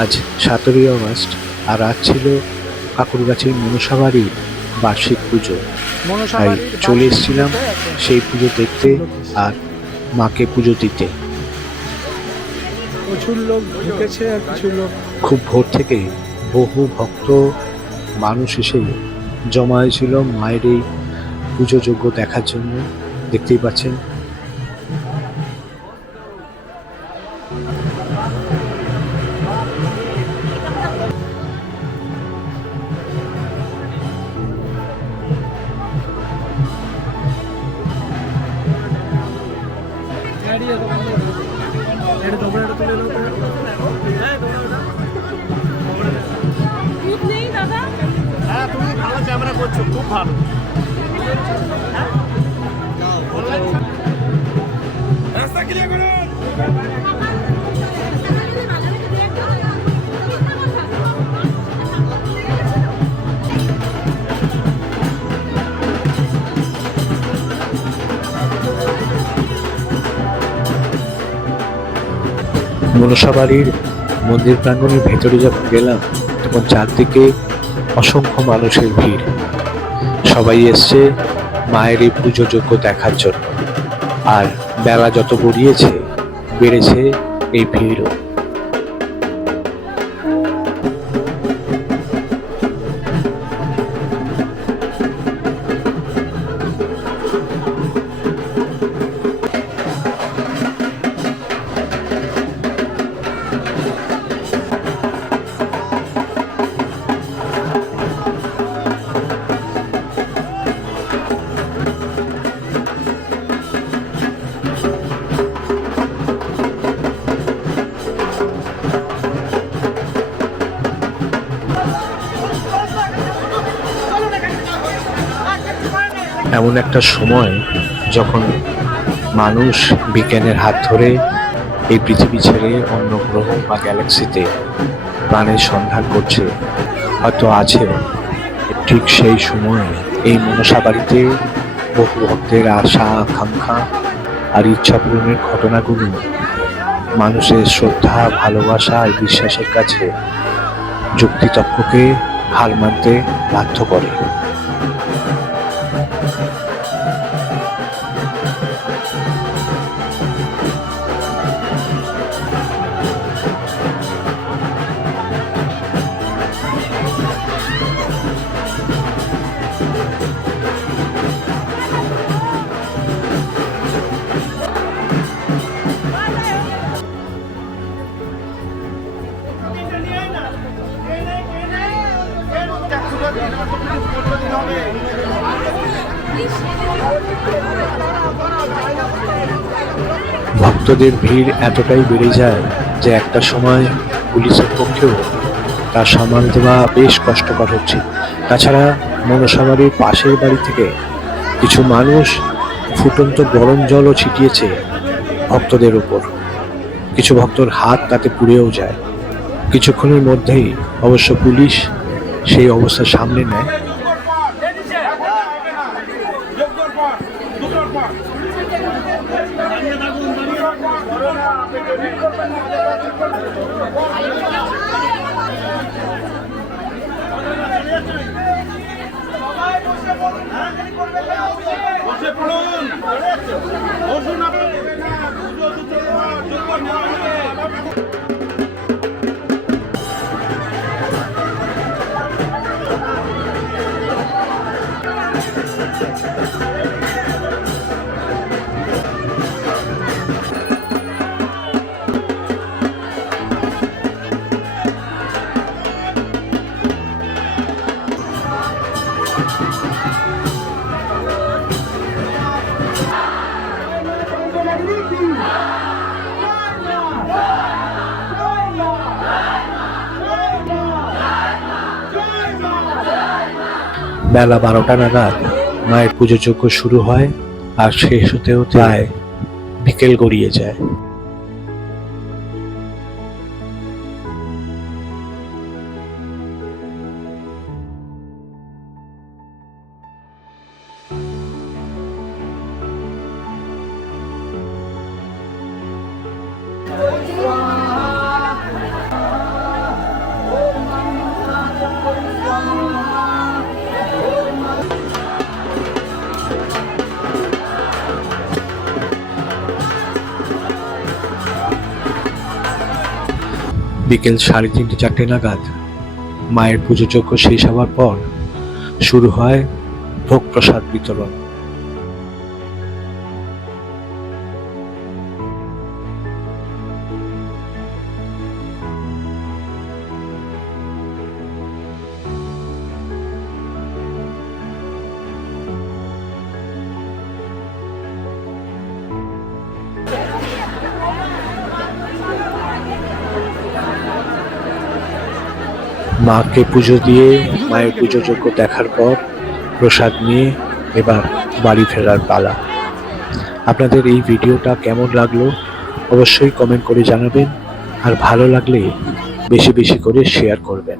আজ সতেরোই আগস্ট। আর আজ ছিল কাকুরগাছির মনসাবাড়ির বার্ষিক পুজো। তাই চলে এসেছিলাম সেই পুজো দেখতে আর মাকে পুজো দিতে। প্রচুর লোক ঢুকেছে আর কিছু লোক খুব ভোর থেকে বহু ভক্ত মানুষ এসে জমা হয়েছিল মায়ের এই পুজো যোগ্য দেখার জন্য। দেখতেই পাচ্ছেন খুব ভালো। মনসাবাড়ির মন্দির প্রাঙ্গণের ভেতরে যখন গেলাম তখন চারদিকে অসংখ্য মানুষের ভিড়। সবাই এসছে মায়ের এই পুজো যোগ্য দেখার জন্য। আর বেলা যত গড়িয়েছে, বেড়েছে এই ভিড়ও। এমন একটা সময় যখন মানুষ বিজ্ঞানের হাত ধরে এই পৃথিবী ছেড়ে অন্য গ্রহ বা গ্যালাক্সিতে প্রাণের সন্ধান করছে, হয়তো আছে ঠিক সেই সময়ে এই মনসা বাড়িতে বহু ভক্তের আশা, আকাঙ্ক্ষা আর ইচ্ছা পূরণের ঘটনাগুলো মানুষের শ্রদ্ধা, ভালোবাসা আর বিশ্বাসের কাছে যুক্তিতর্ককে হার মানতে বাধ্য করে। ভক্তদের ভিড় এতটাই বেড়ে যায় যে একটা সময় পুলিশের পক্ষেও তা সামাল দেওয়া বেশ কষ্টকর হচ্ছে। তাছাড়া মনসাবাড়ির পাশের বাড়ি থেকে কিছু মানুষ ফুটন্ত গরম জলও ছিটিয়েছে ভক্তদের উপর। কিছু ভক্তর হাত তাতে পুড়েও যায়। কিছুক্ষণের মধ্যেই অবশ্য পুলিশ সেই অবস্থা সামনে নেয়। বসে পড়ুন। Bella Barokah Nagata মায়ের পুজো যজ্ঞ শুরু হয় আর শেষ হতে হতে প্রায় বিকেল গড়িয়ে যায়। বিকেল সাড়ে তিনটে চারটে নাগাদ মায়ের পুজো যজ্ঞ শেষ হওয়ার পর শুরু হয় ভোগ প্রসাদ বিতরণ। মাকে পুজো দিয়ে, মায়ের পুজো যজ্ঞ দেখার পর প্রসাদ নিয়ে এবার বাড়ি ফেরার পালা। আপনাদের এই ভিডিওটা কেমন লাগল অবশ্যই কমেন্ট করে জানাবেন, আর ভালো লাগলে বেশি বেশি করে শেয়ার করবেন।